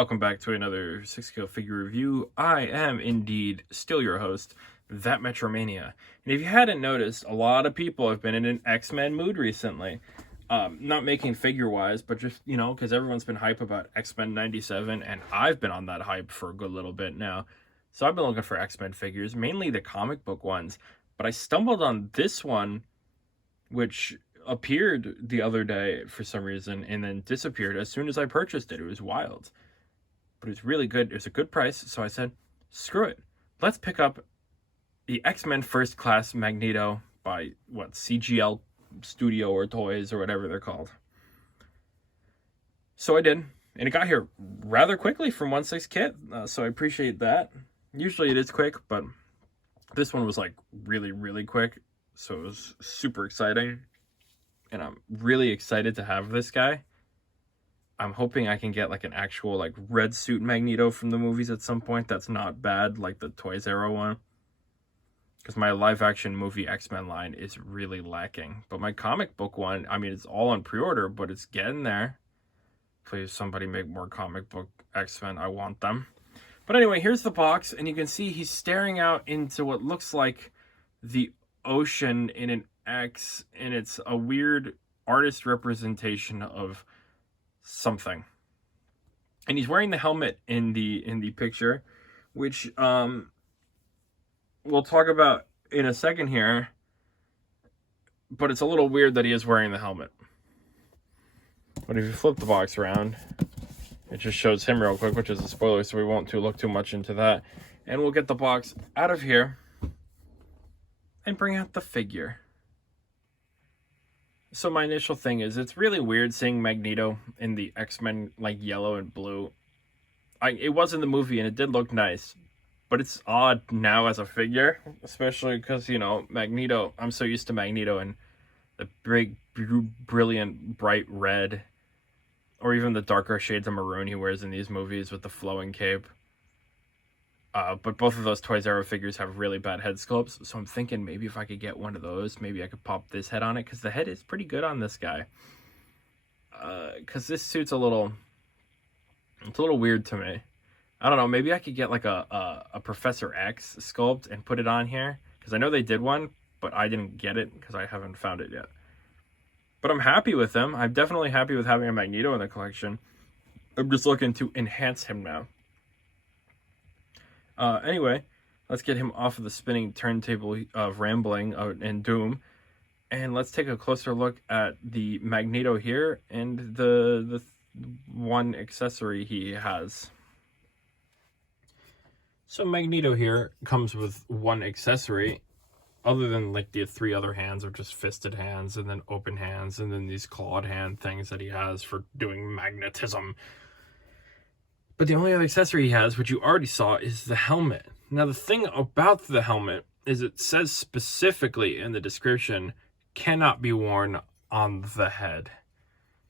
welcome back to another 6 scale figure review. I am indeed still your host, That Mania. And if you hadn't noticed, a lot of people have been in an X-Men mood recently. Not making figure-wise, but just, because everyone's been hype about X-Men 97, and I've been on that hype for a good little bit now. So I've been looking for X-Men figures, mainly the comic book ones. But I stumbled on this one, which appeared the other day for some reason and then disappeared as soon as I purchased it. It was wild, but it was really good. It was a good price, so I said, screw it, let's pick up the X-Men First Class Magneto by CGL Studio or Toys or whatever they're called. So I did, and it got here rather quickly from 1/6 kit, so I appreciate that. Usually it is quick, but this one was like really quick, so it was super exciting. And I'm really excited to have this guy. I'm hoping I can get like an actual like red suit Magneto from the movies at some point. That's not bad, like the Toys era one. Because my live action movie X-Men line is really lacking. But my comic book one, I mean, it's all on pre-order, but it's getting there. Please, somebody make more comic book X-Men. I want them. But anyway, here's the box, and you can see he's staring out into what looks like the ocean in an X, and it's a weird artist representation of something. And he's wearing the helmet in the picture, which we'll talk about in a second here. But it's a little weird that he is wearing the helmet. But if you flip the box around, it just shows him real quick, which is a spoiler, so we won't look too much into that. And we'll get the box out of here and bring out the figure. So my initial thing is, it's really weird seeing Magneto in the X-Men like yellow and blue. It was in the movie and it did look nice, but it's odd now as a figure, especially because, Magneto, I'm so used to Magneto and the big, brilliant, bright red, or even the darker shades of maroon he wears in these movies with the flowing cape. But both of those Toys R Us figures have really bad head sculpts, so I'm thinking maybe if I could get one of those, maybe I could pop this head on it, because the head is pretty good on this guy. Because this suit's it's a little weird to me. I don't know, maybe I could get like a Professor X sculpt and put it on here, because I know they did one, but I didn't get it because I haven't found it yet. But I'm happy with him. I'm definitely happy with having a Magneto in the collection. I'm just looking to enhance him now. Anyway, let's get him off of the spinning turntable of rambling and doom, and let's take a closer look at the Magneto here and the one accessory he has. So Magneto here comes with one accessory, other than like the 3 other hands are just fisted hands, and then open hands, and then these clawed hand things that he has for doing magnetism. But the only other accessory he has, which you already saw, is the helmet. Now, the thing about the helmet is it says specifically in the description, cannot be worn on the head.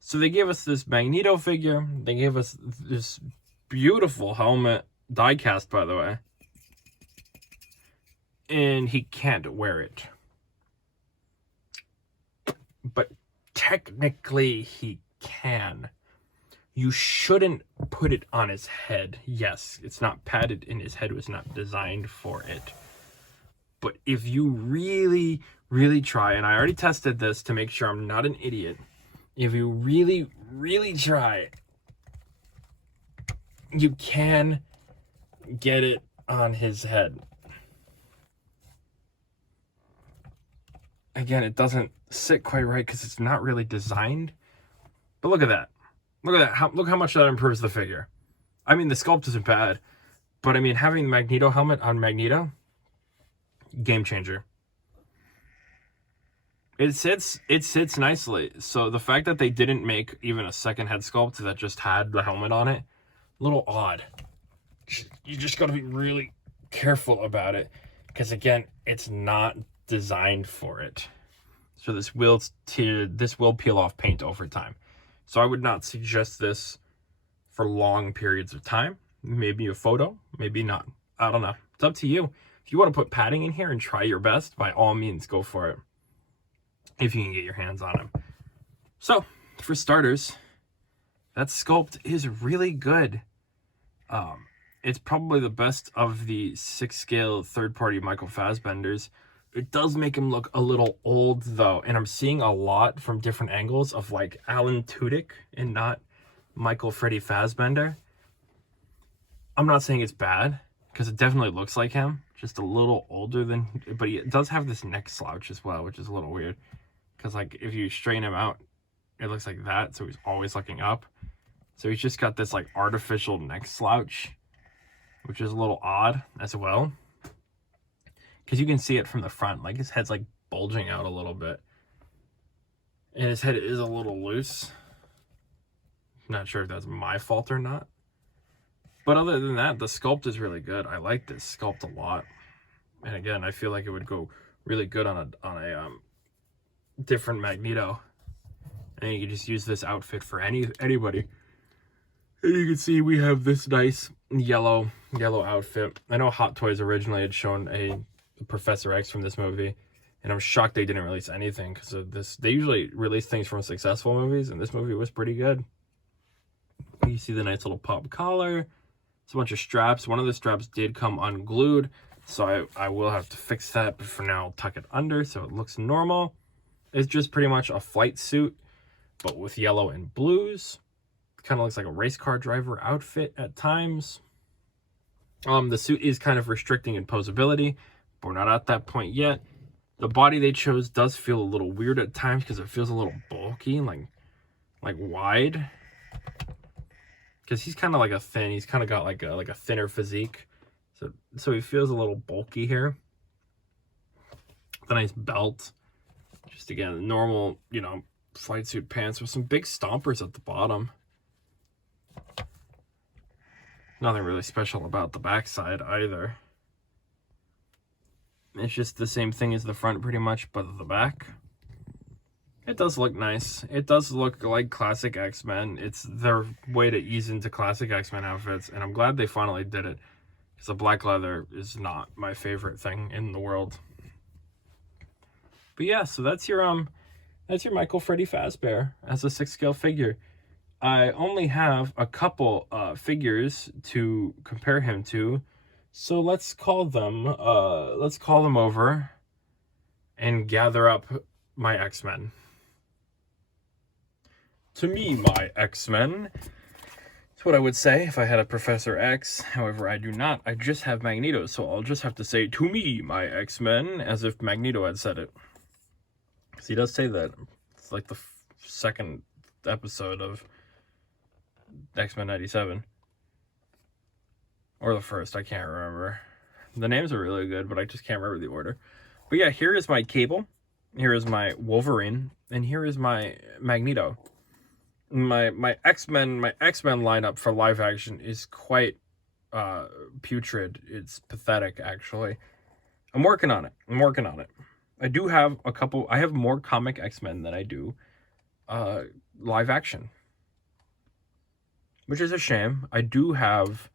So they gave us this Magneto figure. They gave us this beautiful helmet, die-cast, by the way. And he can't wear it. But technically, he can. You shouldn't put it on his head. Yes, it's not padded and his head was not designed for it. But if you really try, and I already tested this to make sure I'm not an idiot. If you really try, you can get it on his head. Again, it doesn't sit quite right because it's not really designed. But look at that. Look at that. Look how much that improves the figure. I mean, the sculpt isn't bad, but I mean, having the Magneto helmet on Magneto, game changer. It sits nicely. So the fact that they didn't make even a second head sculpt that just had the helmet on it, a little odd. You just got to be really careful about it, because again, it's not designed for it. So this will peel off paint over time. So I would not suggest this for long periods of time. Maybe a photo, maybe not. I don't know. It's up to you. If you want to put padding in here and try your best, by all means, go for it. If you can get your hands on him. So, for starters, that sculpt is really good. It's probably the best of the 6 scale third-party Michael Fassbenders. It does make him look a little old, though, and I'm seeing a lot from different angles of, like, Alan Tudyk and not Michael Freddy Fassbender. I'm not saying it's bad, because it definitely looks like him, just a little older than, but he does have this neck slouch as well, which is a little weird, because, like, if you straighten him out, it looks like that, so he's always looking up. So he's just got this, like, artificial neck slouch, which is a little odd as well, because you can see it from the front, like his head's like bulging out a little bit, and his head is a little loose. Not sure if that's my fault or not, but other than that, the sculpt is really good. I like this sculpt a lot, and again, I feel like it would go really good on a different Magneto, and you can just use this outfit for anybody. And you can see we have this nice yellow outfit. I know Hot Toys originally had shown a Professor X from this movie, and I'm shocked they didn't release anything because of this. They usually release things from successful movies, and this movie was pretty good. You see the nice little pop collar. It's a bunch of straps. One of the straps did come unglued, so I will have to fix that, but for now I'll tuck it under so it looks normal. It's just pretty much a flight suit, but with yellow and blues. Kind of looks like a race car driver outfit at times. The suit is kind of restricting in posability, but we're not at that point yet. The body they chose does feel a little weird at times because it feels a little bulky, like wide. Because he's kind of like he's kind of got like a thinner physique, so he feels a little bulky here. The nice belt, just again normal, flight suit pants with some big stompers at the bottom. Nothing really special about the backside either. It's just the same thing as the front pretty much, but the back. It does look nice. It does look like classic X-Men. It's their way to ease into classic X-Men outfits, and I'm glad they finally did it, because the black leather is not my favorite thing in the world. But yeah, so that's your Michael Freddy Fazbear as a 6-scale figure. I only have a couple figures to compare him to, so let's call them over and gather up my X-Men. To me, my X-Men, that's what I would say if I had a Professor X. However, I do not. I just have Magneto, so I'll just have to say, to me, my X-Men, as if Magneto had said it. Because he does say that. It's like the second episode of X-Men 97. Or the first, I can't remember. The names are really good, but I just can't remember the order. But yeah, here is my Cable. Here is my Wolverine. And here is my Magneto. My X-Men lineup for live action is quite putrid. It's pathetic, actually. I'm working on it. I do have I have more comic X-Men than I do live action, which is a shame. I do have...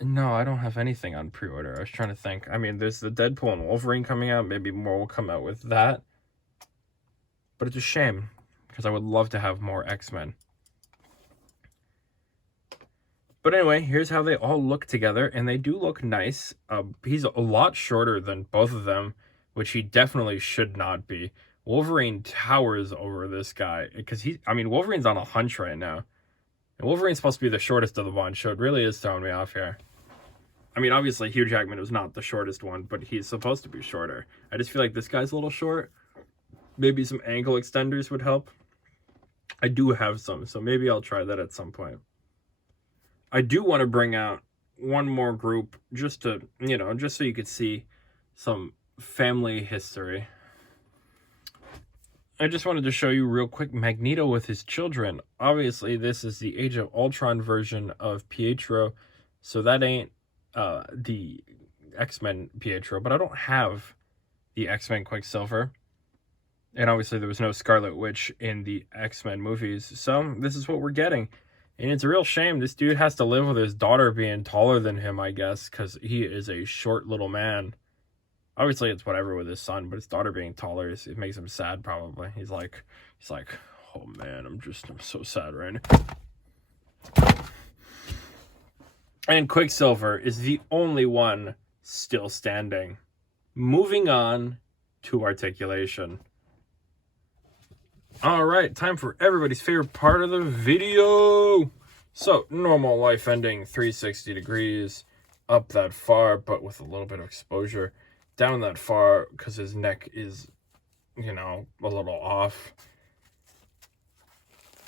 No, I don't have anything on pre-order. I was trying to think. I mean, there's the Deadpool and Wolverine coming out. Maybe more will come out with that. But it's a shame, because I would love to have more X-Men. But anyway, here's how they all look together, and they do look nice. He's a lot shorter than both of them, which he definitely should not be. Wolverine towers over this guy, because Wolverine's on a hunch right now. And Wolverine's supposed to be the shortest of the bunch, so it really is throwing me off here. I mean, obviously, Hugh Jackman was not the shortest one, but he's supposed to be shorter. I just feel like this guy's a little short. Maybe some ankle extenders would help. I do have some, so maybe I'll try that at some point. I do want to bring out one more group just to, just so you could see some family history. I just wanted to show you real quick Magneto with his children. Obviously, this is the Age of Ultron version of Pietro, so that ain't the X-Men Pietro, but I don't have the X-Men Quicksilver. And obviously, there was no Scarlet Witch in the X-Men movies, so this is what we're getting. And it's a real shame. This dude has to live with his daughter being taller than him, I guess, because he is a short little man. Obviously, it's whatever with his son, but his daughter being taller, it makes him sad, probably. He's like, Oh man, I'm so sad right now. And Quicksilver is the only one still standing. Moving on to articulation. All right, time for everybody's favorite part of the video. So, normal life ending, 360 degrees, up that far, but with a little bit of exposure. Down that far, because his neck is, you know, a little off.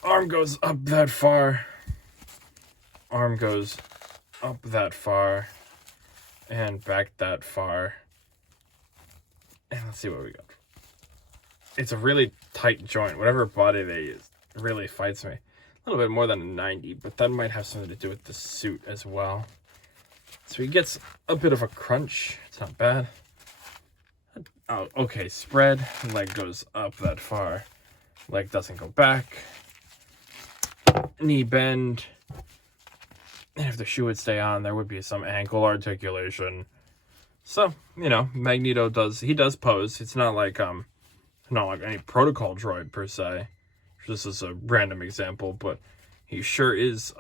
Arm goes up that far. Arm goes up that far. And back that far. And let's see what we got. It's a really tight joint. Whatever body they use really fights me. A little bit more than a 90, but that might have something to do with the suit as well. So he gets a bit of a crunch. It's not bad. Oh, okay, spread. Leg goes up that far. Leg doesn't go back. Knee bend. And if the shoe would stay on, there would be some ankle articulation. So, you know, Magneto does pose. It's not like any protocol droid per se. This is a random example, but he sure is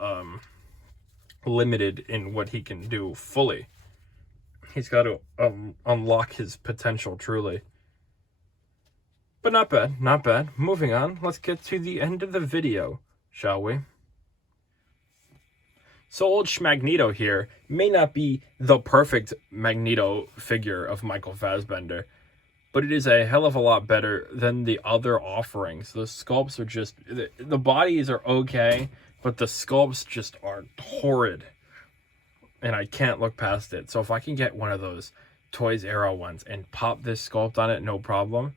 limited in what he can do fully. He's got to unlock his potential truly. But not bad, not bad. Moving on, let's get to the end of the video, shall we? So old Schmagneto here may not be the perfect Magneto figure of Michael Fassbender, but it is a hell of a lot better than the other offerings. The sculpts are just... The bodies are okay, but the sculpts just are horrid. And I can't look past it. So if I can get one of those Toys era ones and pop this sculpt on it, no problem,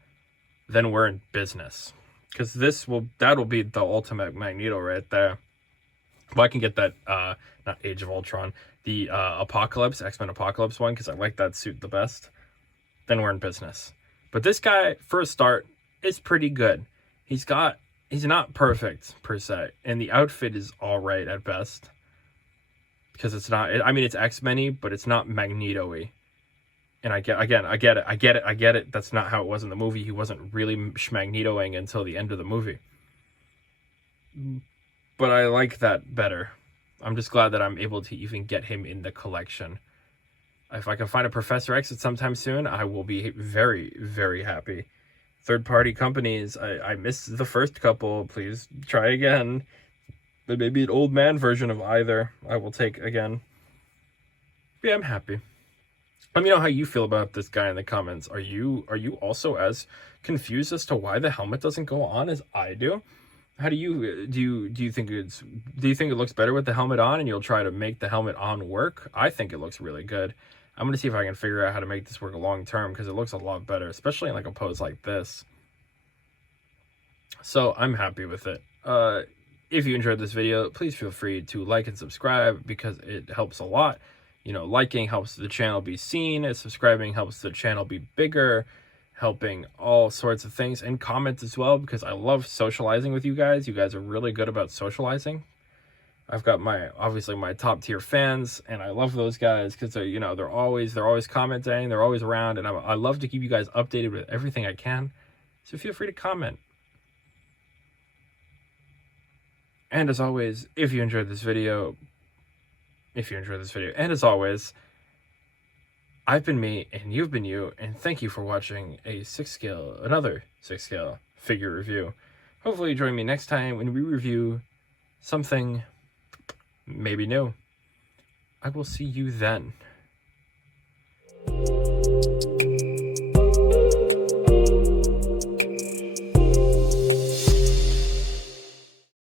then we're in business. Because that'll be the ultimate Magneto right there. If I can get that, not Age of Ultron, the Apocalypse, X-Men Apocalypse one, because I like that suit the best, then we're in business. But this guy, for a start, is pretty good. He's not perfect, per se, and the outfit is alright at best. Because it's not, I mean, it's X-Men-y, but it's not Magneto-y. And I get it. That's not how it was in the movie. He wasn't really Schmagnetoing until the end of the movie. But I like that better. I'm just glad that I'm able to even get him in the collection. If I can find a Professor X sometime soon, I will be very, very happy. Third-party companies, I missed the first couple. Please try again. But maybe an old man version of either I will take again. But yeah, I'm happy. Let me know how you feel about this guy in the comments. Are you also as confused as to why the helmet doesn't go on as I do? How do you think it looks better with the helmet on and you'll try to make the helmet on work? I think it looks really good. I'm going to see if I can figure out how to make this work long term because it looks a lot better, especially in like a pose like this. So I'm happy with it. If you enjoyed this video, please feel free to like and subscribe because it helps a lot. You know, liking helps the channel be seen, and subscribing helps the channel be bigger, helping all sorts of things, and comment as well because I love socializing with you guys. You guys are really good about socializing. I've got obviously my top tier fans, and I love those guys because they're always commenting, they're always around, and I love to keep you guys updated with everything I can. So feel free to comment. And as always, if you enjoyed this video, and as always, I've been me and you've been you, and thank you for watching another 6-scale figure review. Hopefully you join me next time when we review something maybe new. I will see you then.